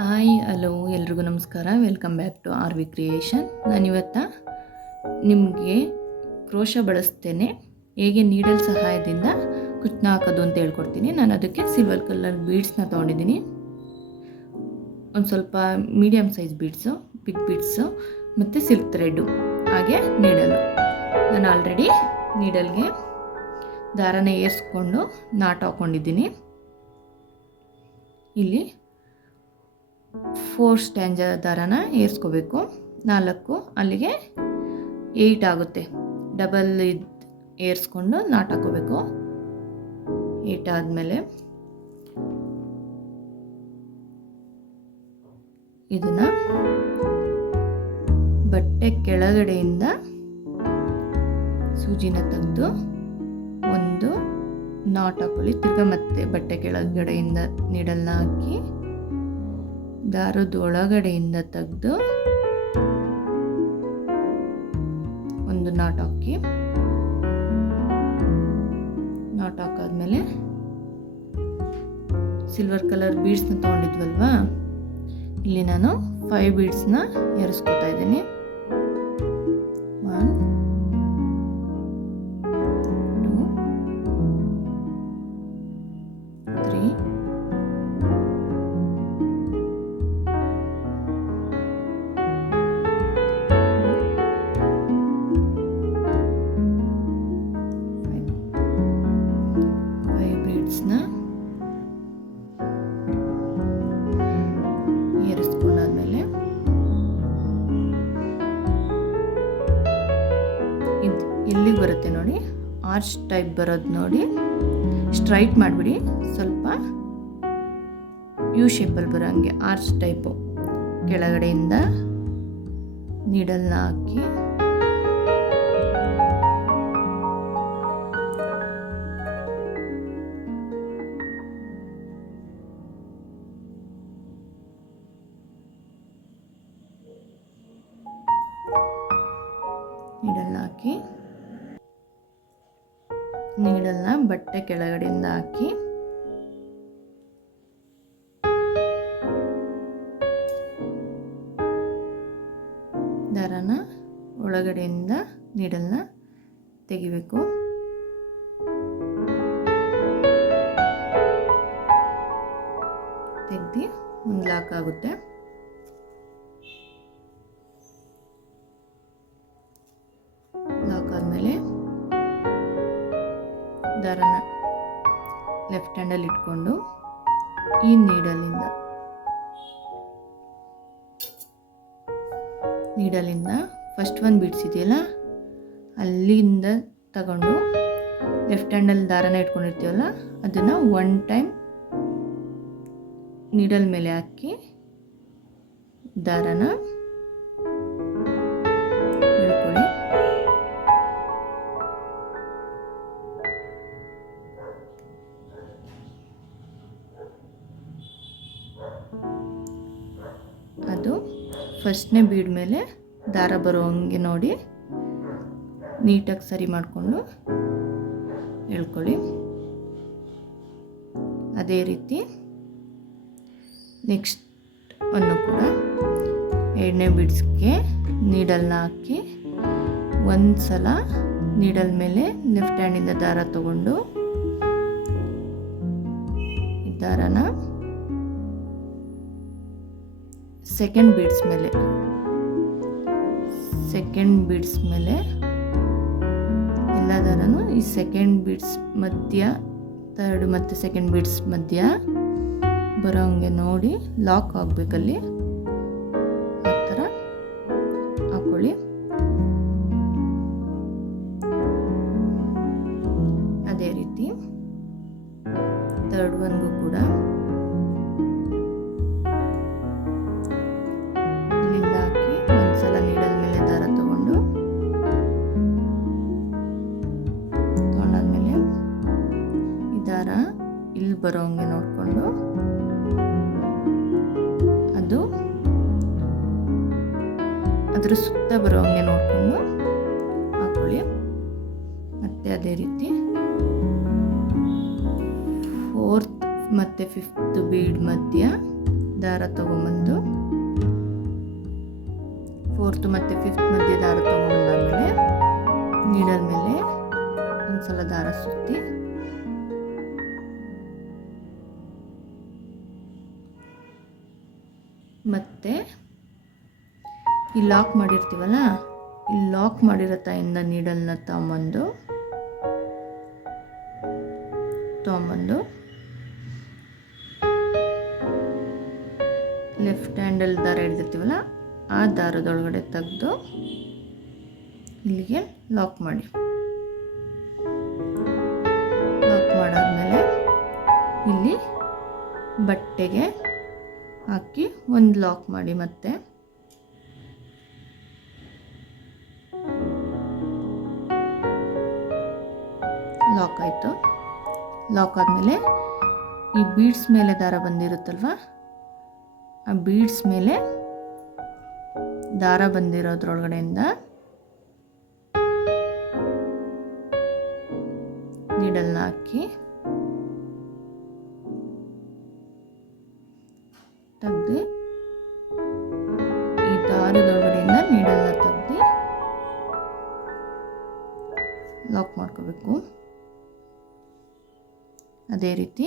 Hi hello ಎಲ್ರಿಗೂ ನಮಸ್ಕಾರ. Welcome back to R V creation. ನಾನಿವತ್ತು ನಿಮಗೆ ಕ್ರೋಶ ಬಳಸ್ತೇನೆ ಹೇಗೆ ನೀಡಲ್ ಸಹಾಯದಿಂದ ಕುಚ್ಚನ್ನ ಹಾಕೋದು ಅಂತ ಹೇಳ್ಕೊಡ್ತೀನಿ. ನಾನು ಅದಕ್ಕೆ ಸಿಲ್ವರ್ ಕಲರ್ ಬೀಡ್ಸ್ನ ತೊಗೊಂಡಿದ್ದೀನಿ. ಒಂದು ಸ್ವಲ್ಪ medium size beads, big beads ಮತ್ತು ಸಿಲ್ಕ್ ಥ್ರೆಡ್ಡು, ಹಾಗೆ ನೀಡಲು. ನಾನು ಆಲ್ರೆಡಿ ನೀಡಲ್ಗೆ ದಾರನ ಏರಿಸ್ಕೊಂಡು ನಾಟ್ ಹಾಕ್ಕೊಂಡಿದ್ದೀನಿ. ಇಲ್ಲಿ 4 ಸ್ಟ್ಯಾಂಜ ದಾರನ ಏರಿಸ್ಕೋಬೇಕು. 4 ಅಲ್ಲಿಗೆ 8 ಆಗುತ್ತೆ. ಡಬಲ್ ಏರಿಸ್ಕೊಂಡು ನಾಟ್ ಹಾಕೋಬೇಕು. 8 ಆದಮೇಲೆ ಇದನ್ನು ಬಟ್ಟೆ ಕೆಳಗಡೆಯಿಂದ ಸೂಜಿನ ತೆಗೆದು ಒಂದು ನಾಟ್ ಹಾಕೊಳ್ಳಿ. ತಿರ್ಗಾ ಮತ್ತೆ ಬಟ್ಟೆ ಕೆಳಗಡೆಯಿಂದ ನೀಡಲ್ನ ಹಾಕಿ ದಾರದ ಒಳಗಡೆಯಿಂದ ತೆಗೆದು ಒಂದು ನಾಟ್ ಹಾಕಿ, ನಾಟ್ ಹಾಕಾದ್ಮೇಲೆ ಸಿಲ್ವರ್ ಕಲರ್ ಬೀಡ್ಸ್ನ ತೊಗೊಂಡಿದ್ವಲ್ವಾ, ಇಲ್ಲಿ ನಾನು 5 ಬೀಡ್ಸ್ನ ಏರಿಸ್ಕೊತಾ ಇದ್ದೀನಿ. 1 2 3 ಬೀಡ್ಸ್ನ ಏರಿಸ್ಕೊಂಡಾದ್ಮೇಲೆ ಇದು ಎಲ್ಲಿಗೆ ಬರುತ್ತೆ ನೋಡಿ, ಆರ್ಚ್ ಟೈಪ್ ಬರೋದು ನೋಡಿ. ಸ್ಟ್ರೈಟ್ ಮಾಡಿಬಿಡಿ, ಸ್ವಲ್ಪ ಯು ಶೇಪಲ್ಲಿ ಬರೋ ಹಂಗೆ ಆರ್ಚ್ ಟೈಪು ಕೆಳಗಡೆಯಿಂದ ನೀಡಲ್ನ ಹಾಕಿ ನೀಡಲ್ನ ಬಟ್ಟೆ ಕೆಳಗಡೆಯಿಂದ ಹಾಕಿ ದಾರನ ಒಳಗಡೆಯಿಂದ ನೀಡಲ್ನ ತೆಗಿಬೇಕು. ತೆಗ್ದು ಒಂದು ಲಾಕ್ ಆಗುತ್ತೆ. ಲಾಕ್ ಆದಮೇಲೆ ದಾರನ ಲೆಫ್ಟ್ ಹ್ಯಾಂಡಲ್ಲಿ ಇಟ್ಕೊಂಡು ಈ ನೀಡಲಿಂದ ಫಸ್ಟ್ ಒಂದು ಬೀಡ್ಸ್ ಇದೆಯಲ್ಲ ಅಲ್ಲಿಂದ ತಗೊಂಡು ಲೆಫ್ಟ್ ಹ್ಯಾಂಡಲ್ಲಿ ದಾರನ ಇಟ್ಕೊಂಡಿರ್ತೀವಲ್ಲ ಅದನ್ನು 1 ಟೈಮ್ ನೀಡಲ್ ಮೇಲೆ ಹಾಕಿ ದಾರನ ಎಳ್ಕೊಳ್ಳಿ. ಅದು ಫಸ್ಟ್ನೇ ಬೀಡ್ ಮೇಲೆ ದಾರ ಬರೋ ಹಂಗೆ ನೋಡಿ ನೀಟಾಗಿ ಸರಿ ಮಾಡಿಕೊಂಡು ಎಳ್ಕೊಳ್ಳಿ. ಅದೇ ರೀತಿ ನೆಕ್ಸ್ಟ್ ಅನ್ನು ಕೂಡ 2ನೇ ಬೀಡ್ಸ್ಗೆ ನೀಡಲ್ನ ಹಾಕಿ ಒಂದು ಸಲ ನೀಡಲ್ ಮೇಲೆ ಲೆಫ್ಟ್ ಹ್ಯಾಂಡಿಂದ ದಾರ ತಗೊಂಡು ಈ ದಾರನ ಸೆಕೆಂಡ್ ಬೀಡ್ಸ್ ಮೇಲೆ ಎಲ್ಲ ದಾರನೂ ಈ ಸೆಕೆಂಡ್ ಬೀಡ್ಸ್ ಮಧ್ಯ, ಥರ್ಡ್ ಮತ್ತು ಸೆಕೆಂಡ್ ಬೀಡ್ಸ್ ಮಧ್ಯ ಬರೋ ಹಂಗೆ ನೋಡಿ ಲಾಕ್ ಆಗಬೇಕಲ್ಲಿ, ಆ ಥರ ಹಾಕೊಳ್ಳಿ. ಅದೇ ರೀತಿ ಥರ್ಡ್ ಒನ್ಗೂ ಕೂಡ ಇಲ್ಲಿಂದ ಹಾಕಿ ಒಂದ್ಸಲ ನೀಡಲ್ ಮೇಲೆ ದಾರ ತಗೊಂಡಾದ್ಮೇಲೆ ಈ ದಾರ ಇಲ್ಲಿ ಬರೋ ಹಂಗೆ ನೋಡಿಕೊಂಡು ಅದ್ರ ಸುತ್ತ ಬರೋ ಹಂಗೆ ನೋಡಿಕೊಂಡು ಹಾಕೊಳ್ಳಿ. ಮತ್ತು ಅದೇ ರೀತಿ 4th ಮತ್ತು 5th ಬೀಡ್ ಮಧ್ಯ ದಾರ ತಗೊಂಬಂದು 4th ಮತ್ತು 5th ಮಧ್ಯ ದಾರ ತಗೊಂಬಂದಾದ್ಮೇಲೆ ನೀಡಲ್ ಮೇಲೆ ಒಂದ್ಸಲ ದಾರ ಸುತ್ತಿ ಮತ್ತೆ ಈ ಲಾಕ್ ಮಾಡಿರ್ತೀವಲ್ಲ, ಈ ಲಾಕ್ ಮಾಡಿರೋ ತಾಯಿಂದ ನೀಡಲ್ನ ತಗೊಂಬಂದು ಲೆಫ್ಟ್ ಹ್ಯಾಂಡಲ್ಲಿ ದಾರ ಹಿಡ್ದಿರ್ತೀವಲ್ಲ ಆ ದಾರದೊಳಗಡೆ ತೆಗೆದು ಇಲ್ಲಿಗೆ ಲಾಕ್ ಮಾಡಿ. ಲಾಕ್ ಮಾಡಾದ್ಮೇಲೆ ಇಲ್ಲಿ ಬಟ್ಟೆಗೆ ಹಾಕಿ ಒಂದು ಲಾಕ್ ಮಾಡಿ. ಮತ್ತೆ ಲಾಕ್ ಆಯಿತು. ಲಾಕ್ ಆದಮೇಲೆ ಈ ಬೀಡ್ಸ್ ಮೇಲೆ ದಾರ ಬಂದಿರುತ್ತಲ್ವ, ಆ ಬೀಡ್ಸ್ ಮೇಲೆ ದಾರ ಬಂದಿರೋದ್ರೊಳಗಡೆಯಿಂದ ನೀಡಲ್ನ ಹಾಕಿ ತೆಗ್ದು ಈ ದಾರದೊಳಗಡೆಯಿಂದ ನೀಡಲ್ನ ತೆಗ್ದು ಲಾಕ್ ಮಾಡ್ಕೋಬೇಕು. ಅದೇ ರೀತಿ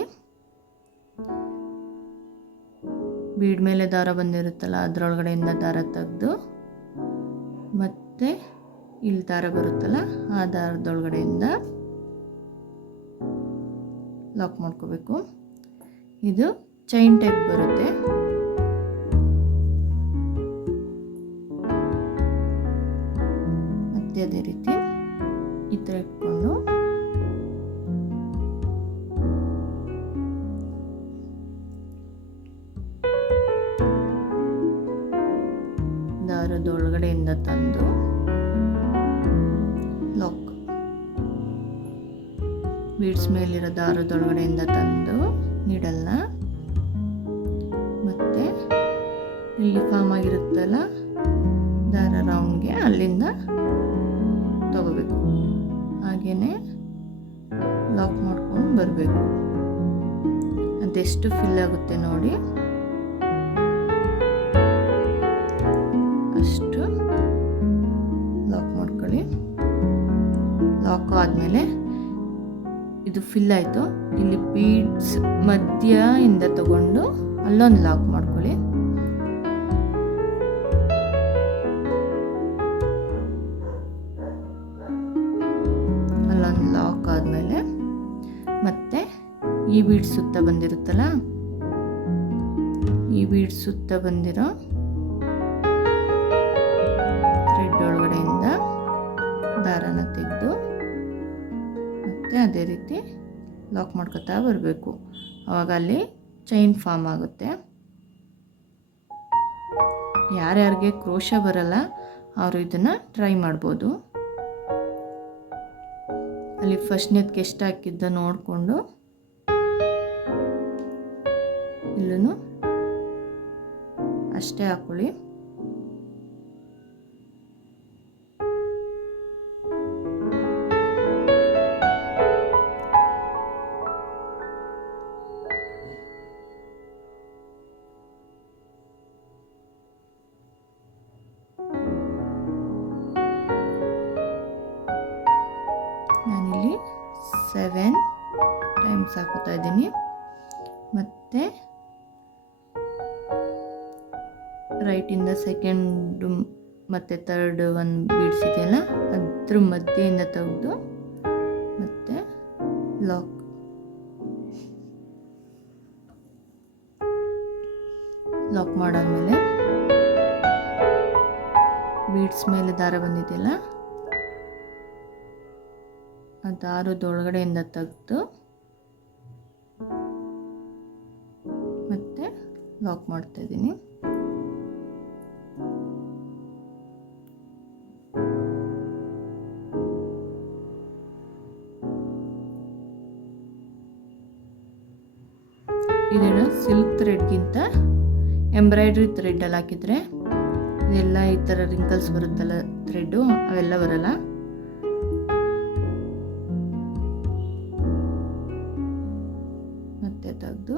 ಬೀಡ್ ಮೇಲೆ ದಾರ ಬಂದಿರುತ್ತಲ್ಲ ಅದರೊಳಗಡೆಯಿಂದ ದಾರ ತೆಗೆದು ಮತ್ತೆ ಇಲ್ಲಿ ದಾರ ಬರುತ್ತಲ್ಲ ಆ ದಾರದೊಳಗಡೆಯಿಂದ ಲಾಕ್ ಮಾಡ್ಕೋಬೇಕು. ಇದು ಚೈನ್ ಟೈಪ್ ಬರುತ್ತೆ. ಮತ್ತೆ ಅದೇ ರೀತಿ ಈ ಥರ ಇಟ್ಕೊಂಡು ದಾರದೊಳಗಡೆಯಿಂದ ತಂದು ಲಾಕ್, ಬೀಡ್ಸ್ ಮೇಲಿರೋ ದಾರದೊಳಗಡೆಯಿಂದ ತಂದು ನೀಡಲ್ನ ಮತ್ತೆ ಇಲ್ಲಿ ಫಾರ್ಮ್ ಆಗಿರುತ್ತಲ್ಲ ದಾರ ರೌಂಡ್ಗೆ ಅಲ್ಲಿಂದ ತಗೋಬೇಕು. ಹಾಗೇನೆ ಲಾಕ್ ಮಾಡ್ಕೊಂಡು ಬರಬೇಕು. ಅದೆಷ್ಟು ಫಿಲ್ ಆಗುತ್ತೆ ನೋಡಿ ಅಷ್ಟು ಲಾಕ್ ಮಾಡ್ಕೊಳ್ಳಿ. ಲಾಕ್ ಆದಮೇಲೆ ಇದು ಫಿಲ್ ಆಯಿತು. ಇಲ್ಲಿ ಬೀಡ್ಸ್ ಮಧ್ಯದಿಂದ ತಗೊಂಡು ಅಲ್ಲೊಂದು ಲಾಕ್ ಮಾಡ್ಕೊಳ್ಳಿ. ಅಲ್ಲೊಂದು ಲಾಕ್ ಆದಮೇಲೆ ಮತ್ತೆ ಈ ಬೀಡ್ ಸುತ್ತ ಬಂದಿರುತ್ತಲ್ಲ, ಈ ಬೀಡ್ ಸುತ್ತ ಬಂದಿರೋ ಥ್ರೆಡ್ ಒಳಗಡೆಯಿಂದ ದಾರನ ತೆಗೆದು ಮತ್ತೆ ಅದೇ ರೀತಿ ಲಾಕ್ ಮಾಡ್ಕೊತಾ ಬರಬೇಕು. ಆವಾಗ ಅಲ್ಲಿ ಚೈನ್ ಫಾರ್ಮ್ ಆಗುತ್ತೆ. ಯಾರ್ಯಾರಿಗೆ ಕ್ರೋಶ ಬರಲ್ಲ ಅವರು ಇದನ್ನು ಟ್ರೈ ಮಾಡ್ಬೋದು. ಅಲ್ಲಿ ಫಸ್ಟ್ನೇದಕ್ಕೆ ಎಷ್ಟು ಹಾಕಿದ್ದ ನೋಡಿಕೊಂಡು ಇಲ್ಲೂ ಅಷ್ಟೇ ಹಾಕೊಳ್ಳಿ. ನಾನಿಲ್ಲಿ 7 ಟೈಮ್ಸ್ ಹಾಕೋತಾ ಇದ್ದೀನಿ. ಮತ್ತು ರೈಟಿಂದ ಸೆಕೆಂಡು ಮತ್ತು ಥರ್ಡ್ ಒಂದು ಬೀಡ್ಸ್ ಇದೆಯಲ್ಲ ಅದ್ರ ಮಧ್ಯೆಯಿಂದ ತೆಗೆದು ಮತ್ತು ಲಾಕ್ ಮಾಡಾದ್ಮೇಲೆ ಬೀಡ್ಸ್ ಮೇಲೆ ದಾರ ಬಂದಿದೆಯಲ್ಲ ಆ ದಾರದೊಳಗಡೆಯಿಂದ ತೆಗೆದು ಮತ್ತೆ ಲಾಕ್ ಮಾಡ್ತಾ ಇದ್ದೀನಿ. ಇದನ್ನು ಸಿಲ್ಕ್ ಥ್ರೆಡ್ಗಿಂತ ಎಂಬ್ರಾಯ್ಡ್ರಿ ಥ್ರೆಡ್ಡಲ್ಲಿ ಹಾಕಿದರೆ ಇದೆಲ್ಲ ಈ ಥರ ರಿಂಕಲ್ಸ್ ಬರುತ್ತಲ್ಲ ಥ್ರೆಡ್ಡು ಅವೆಲ್ಲ ಬರಲ್ಲ. ಮತ್ತೆ ತೆಗೆದು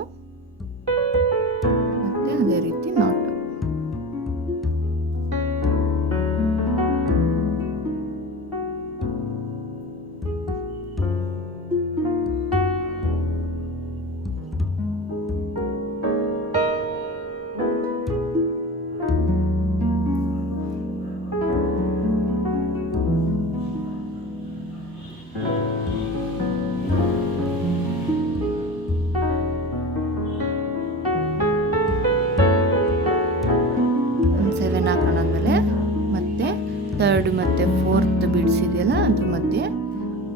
ಥರ್ಡ್ ಮತ್ತು ಫೋರ್ತ್ ಬೀಡ್ಸ್ ಇದೆಯಲ್ಲ ಅದ್ರ ಮಧ್ಯೆ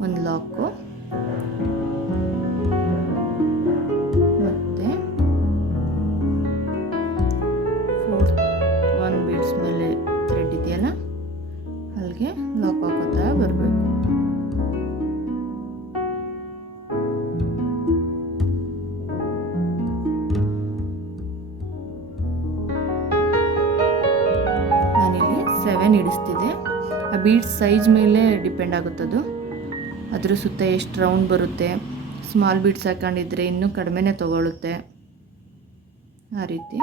ಒಂದು ಲಾಕು, ಮತ್ತು ಫೋರ್ತ್ ಒಂದು ಬೀಡ್ಸ್ ಮೇಲೆ ಥ್ರೆಡ್ ಇದೆಯಲ್ಲ ಅಲ್ಲಿಗೆ ಲಾಕ್ ಹಾಕೋತಾ ಬರಬೇಕು. ನಾನಿಲ್ಲಿ 7 ಹಿಡಿಸ್ತಿದೆ. ಆ ಬೀಡ್ಸ್ ಸೈಜ್ ಮೇಲೆ ಡಿಪೆಂಡ್ ಆಗುತ್ತದು, ಅದ್ರ ಸುತ್ತ ಎಷ್ಟು ರೌಂಡ್ ಬರುತ್ತೆ. ಸ್ಮಾಲ್ ಬೀಡ್ಸ್ ಹಾಕೊಂಡಿದ್ರೆ ಇನ್ನೂ ಕಡಿಮೆನೇ ತಗೊಳ್ಳುತ್ತೆ. ಆ ರೀತಿ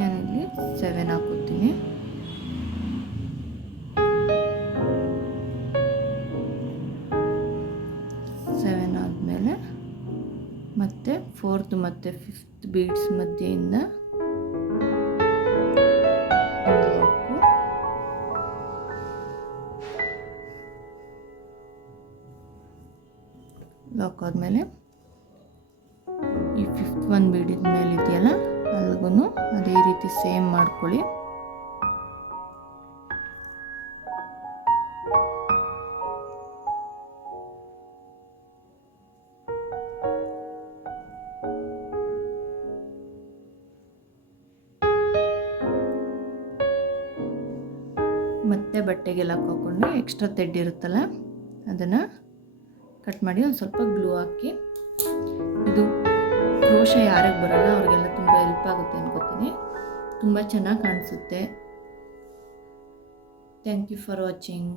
ನಾನಿಲ್ಲಿ 7 ಹಾಕುತ್ತೀನಿ. ಆದಮೇಲೆ ಮತ್ತೆ ಫೋರ್ತ್ ಮತ್ತು ಫಿಫ್ತ್ ಬೀಡ್ಸ್ ಮಧ್ಯೆಯಿಂದ ಲಾಕ್ ಆದಮೇಲೆ ಈ ಫಿಫ್ತ್ ಒಂದು ಬೀಡಿದ ಮೇಲೆ ಇದೆಯಲ್ಲ ಅಲ್ಲಿಗೂ ಅದೇ ರೀತಿ ಸೇಮ್ ಮಾಡ್ಕೊಳ್ಳಿ. ಮತ್ತೆ ಬಟ್ಟೆಗೆ ಲಾಕ್ ಹಾಕ್ಕೊಂಡು ಎಕ್ಸ್ಟ್ರಾ ಥ್ರೆಡ್ ಇರುತ್ತಲ್ಲ ಅದನ್ನು ಕಟ್ ಮಾಡಿ ಒಂದು ಸ್ವಲ್ಪ ಗ್ಲೂ ಹಾಕಿ. ಇದು ಕ್ರೋಶೆ ಯಾರಿಗೆ ಬರಲ್ಲ ಅವ್ರಿಗೆಲ್ಲ ತುಂಬ ಹೆಲ್ಪ್ ಆಗುತ್ತೆ ಅನ್ಕೋತೀನಿ. ತುಂಬ ಚೆನ್ನಾಗಿ ಕಾಣಿಸುತ್ತೆ. Thank you for watching.